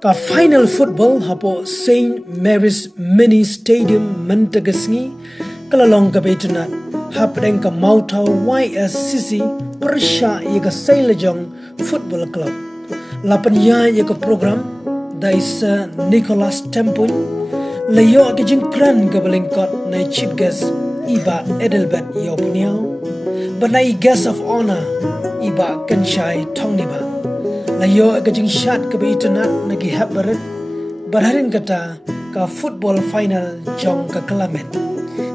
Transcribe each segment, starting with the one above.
Ka final football hapo St. Mary's Mini Stadium Mantagasngi kalalong ka betunat hapdeng ka Mautau YSCC Persha yaga Sailajong Football Club. Lapanya yaga program daisa Nicholas Tempun layo ka jingkran ka balingkot na chief guest iba Edelbert Yopuniao banai guest of honor iba Kanshai Tongniba. Layo agajing shot ka betunat nagihap barat barharin kata ka football final jong ka Kalamet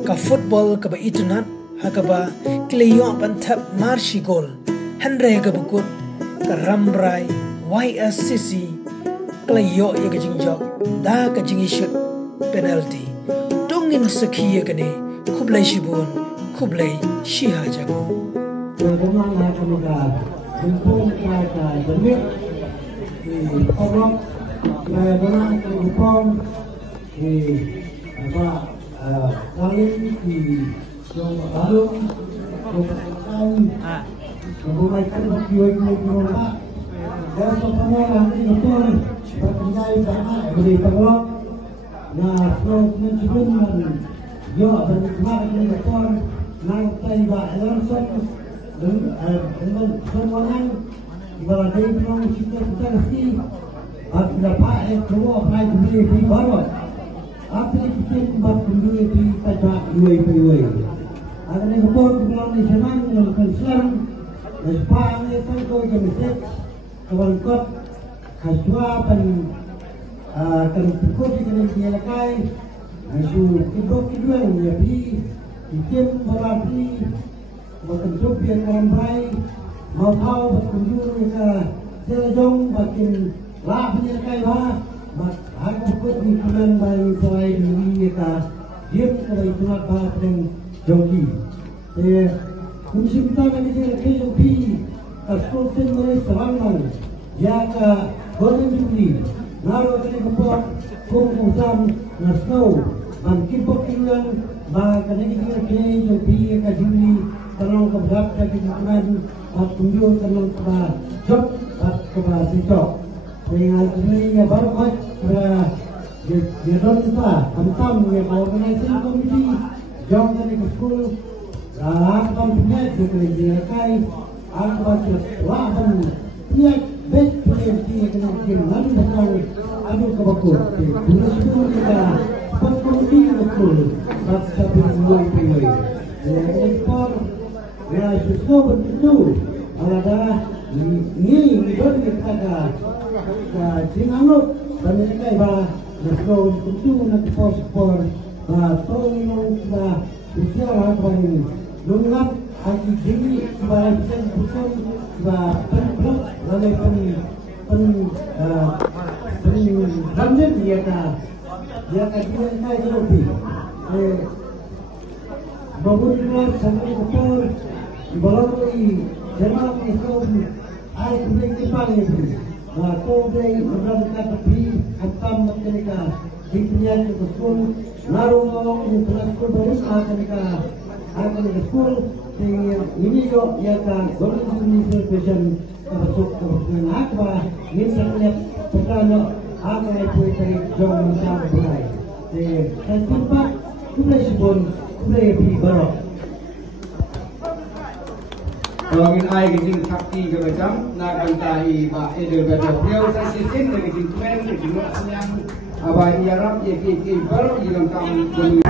ka football ka betunat hakaba kleyo pantap marshi goal Henry ka bukut ka Rambrai YSCC kleyo agajing jog da ka jing shoot penalty tongin sakhiya kane khublai shibun khublai shiha jago Untuk mereka bermit di Obok, saya benar telepon di kali di Jom Baru, memulaikan video ini bermula. Dan semua nanti betul berkenai sama di Obok. Nah, kalau mencuba yo berkenai dengan betul, nanti bahagian dengan semua orang ibarat orang kita mesti dapat keluar dari dunia baru. Apa yang kita buat dunia ini tajak dua. Agar yang pun kita ni senang dengan Islam, sebab ni tentu kita mesti kewajiban kaswa dan terpukul dengan dia lakai. Maksud kedua ni kita berarti berbentuk yang ramai, mau tahu berkunjung mereka selajong makin lahnya kaya, aku ikut di bulan baru selain ini mereka dia kalau itu nak bahas dengan jongki. Kunci kita bagi dia jongki, asal mereka serangan, ya ke golden jubilee, naruh kena kepok, kumpulan nasau, bangkit pokilan, bahkan ini dia jongki ke jubilee. Tanong keberat dari lingkungan tunjuk tanong keberat job keberat sejok dengan ini yang baru kot keberat dia don kita tam yang organisasi komisi jom dari ke sekolah apa punya dia kai apa wah dan punya best player dia kena kena bukan adu kebakur dulu sebelum kita sempat komisi betul tapi semua itu ekspor. Ya, susu betul. Ada ni don kita ka jinganut dan mereka iba susu betul nak ekspor. Tolong kita bicara apa lungat aki jadi iba betul iba penblok lalu pen dia ka dia lebih. Bagus sampai betul. Baloi jemaah Islam ai kuning dipang itu. Today berada di atas mereka di dunia itu naruh ini pelaku baru akan ke sekolah ini yo ya kan golden celebration masuk ke akbar misalnya pertama apa itu dari jom sampai dan tempat kuda sebon kuda di barat. Bangin ay gijing sakti ke macam nak kantai ba Edelbert Yopuniao sa sistem na gijing plan gijing yang aba iarap ye baru ilang kam VIP.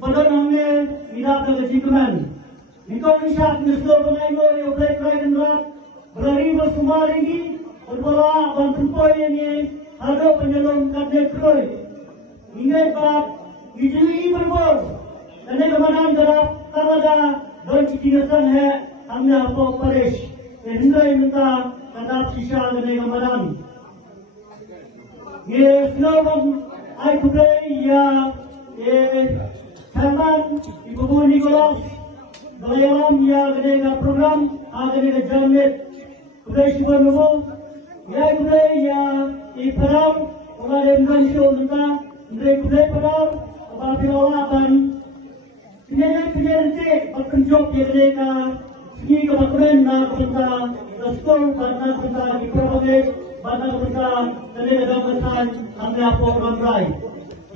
Pada namanya tidak ada kejikan. Jika isyak misal pengayo yang berkait dengan berari bersumar ini berbola bantu poin ini ada penyelong kader kroy. Ingat bab hijri berbor. Dan kemudian gerap Kanada dan kitigasan है हमने आपको परेश हिंदू इनका कदाप शिशा करने का मदान ये slogan I today या ये थर्मन इबुबु निकोलस बलेवाम या करने का प्रोग्राम आगे का जन्मत टुडे शिवनुबु या टुडे या ये परम और एमगन शो उनका टुडे परम और फिर अपन Penyanyi berkunjung di mereka segi kebakuran nak benda skor benda benda di program benda benda dari negara anda program rai.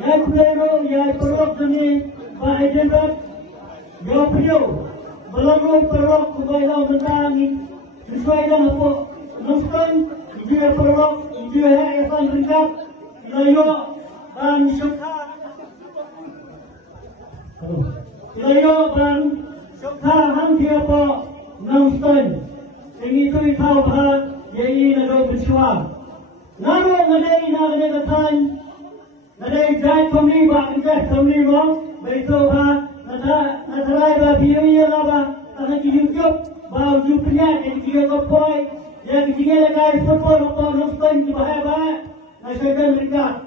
Yang kedua yang program ini bahagian yang perlu belum program kebaiklah benda ini sesuai dengan apa mungkin dia program dia akan berkat layu dan syukur. Layo dan syukran dia po nangsten. Ini tu ikaw bahat yai nado bersyua. Naro ngadai ngadai katan ngadai jai komni ba ingat komni mo beito ba nadarai ba biaya ba anak YouTube ba YouTube-nya dia ko boy yang dia lekai football atau nangsten di bahaya ba nasyaikan mereka.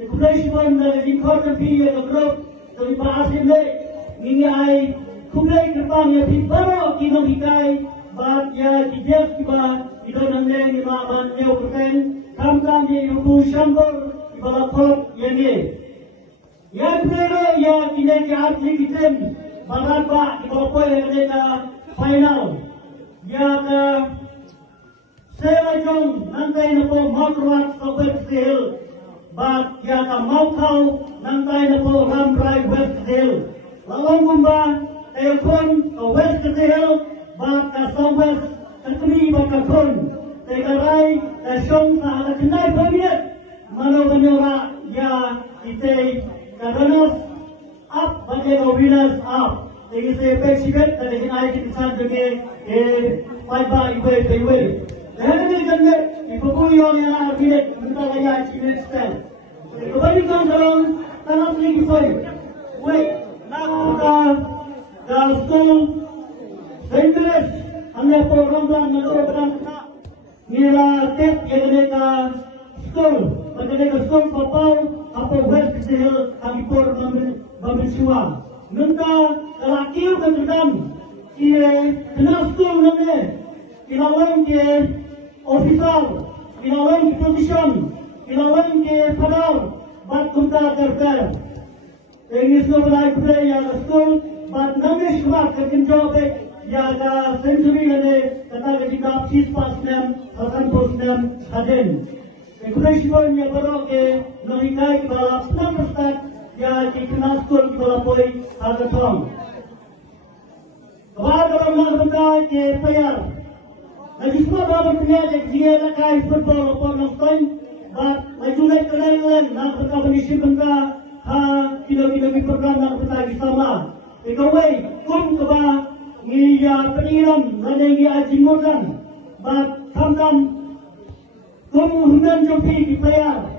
Kemudian dari kota biaya grup dari bahasa ini ini ay kumlay kerpang ya piparo kinong hikay bat ya kijet kiba ito nande ni maman niyo kurten kamkam ya yubu shambor ibalakot yani ya pero ya kinay kahat likitin baraba ibalakoy ya na final ya ka sela jong nantay na po makrwat sa West Hill bat ya ka Mautaw nantay na po Ramray West Hill Lalang gumba, telefon ke West Hill, baka Southwest, terkini baka kon, tegarai, tersyong sa ala kenai pamiat, mano banyora ya ite kadanas up, baka winners up. Tegi se peksikat, tadi kenai kisan juga paiba iwe iwe. Lalu ni janda, ibu yang yang abilet, minta laya cimet style. Kembali kan dalam tanah ni iwe, wait. Nak school Saint-Louis हमने program dah menurut berangkat nila tip yang mereka school mereka school papau apa West Hill kami por bersuara minta lelaki dan redam ia kena school namanya ilalang ke official ilalang ke position ilalang ke padal bat kunta terker English no like play ya school but namesh mark kan job ya ka century ane kata ketika cheese pass nam akan post nam haden English no ya baro ke nalikai bala plan start ya ki kana school bala poi aga thom baad dalam benda ke payar najisma baba punya dia la kai football upon nostan but najulai keren nak berkabisi benda kilo-kilo program nak bertagi sama. Ikawai kum keba ni ya peniram nade ni ajimudan. Bat samtam kum hundan jopi di payar.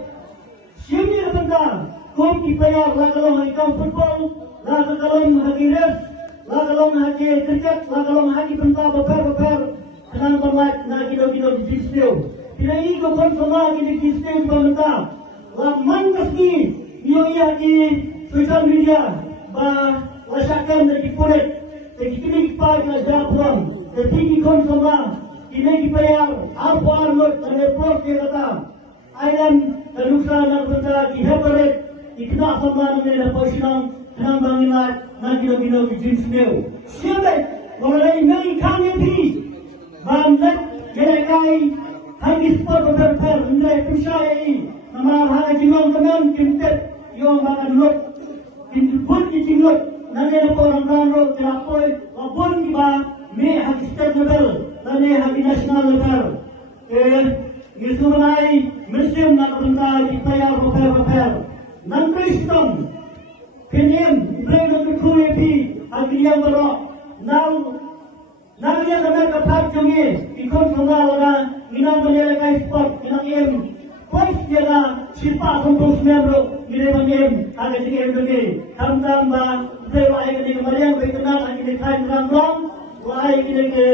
Siapa benda kum di payar lagalong ikam football, lagalong haki res, lagalong haki cricket, lagalong haki benda beper kenang berlat na kilo-kilo di display. Tidak ikut kon sama di display benda. Laman kasih Iyo iya di social media ba wasakan dari kulit dari kini pa na japon dari kini kon sama ini dipayar apa armut dari post dia kata ayam terluka na benda diheparet ikna sama na position kenang banginat na kilo-kilo di jeans new siapa mengenai ngai kami di bandet gerai hangi sport berper ngai pusai nama haji nom teman kintet yung makan lot, pun di lot, nanti orang orang terapoi, walaupun kita me hagi state level, nanti hagi national level, Yesumanai musim nak benda dipayar repair, nanti sistem yang berok nang yang kena ketat jungi ikut sungguh minang menyelesaikan sport minang em pois dia siapa untuk membro mire bangem ada di em jungi tamtam ba dewa ai kini kembalian berkenal kini thai rang wahai kini ke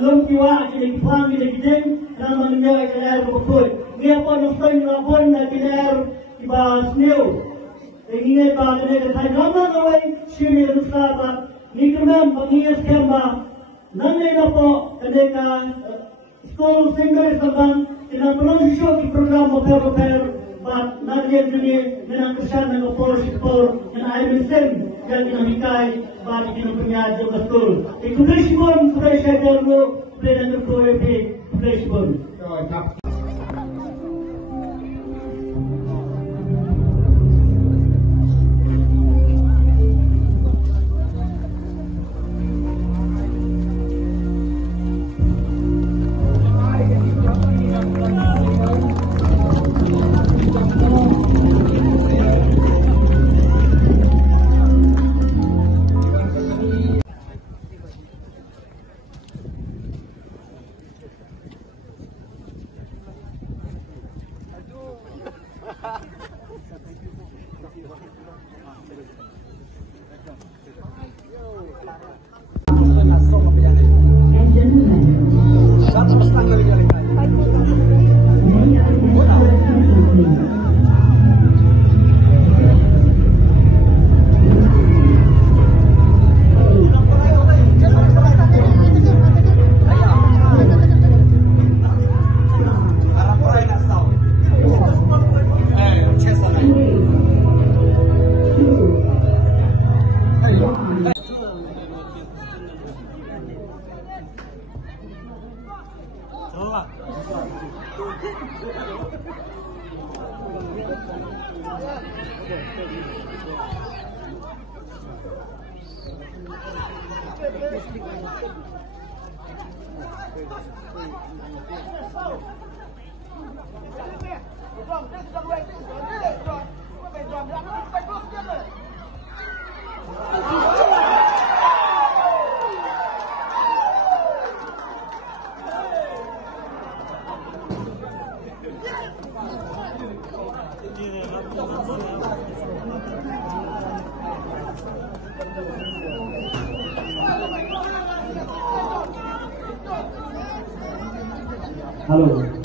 lom kiwa kini pang kini kiden nama menyelesaikan kelar berkut dia pun nostoi ngapun kelar iba snew ingin ba kini ke thai rang awai sini rusa ba nikmam bangias kemba nanti apa ketika sekolah single sabang kita belum show di program hotel but nanti jadi menang kesan dengan opor yang ada sen yang dinamikai but kita punya juga betul itu Krishpon saya dulu dengan proyek Krishpon. Halo.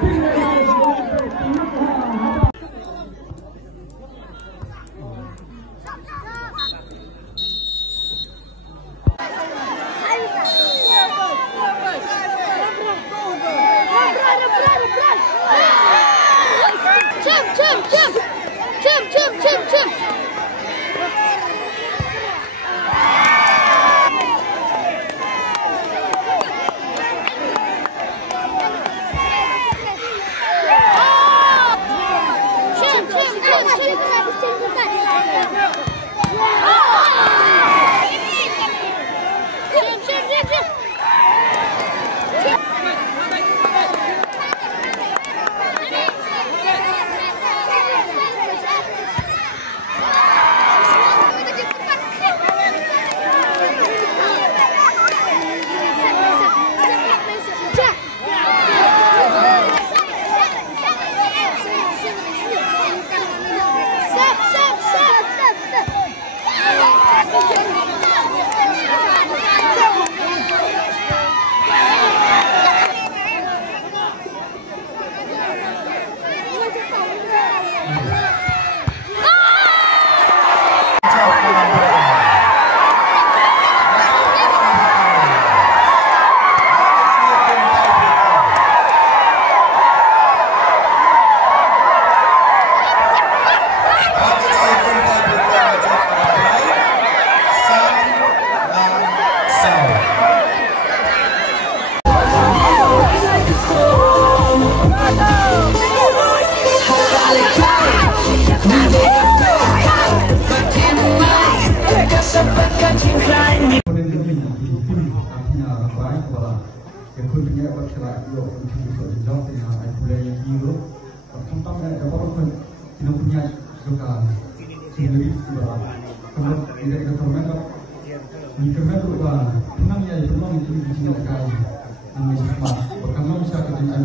Big yang pun punya apa celah itu untuk bisa jawab dengan ai pulai yang hero tentang yang dapat pun kita punya suka sendiri sebab kalau tidak kita termendak ni termendak apa tenang ya tenang itu di sini kai namanya siapa bahkan bisa kita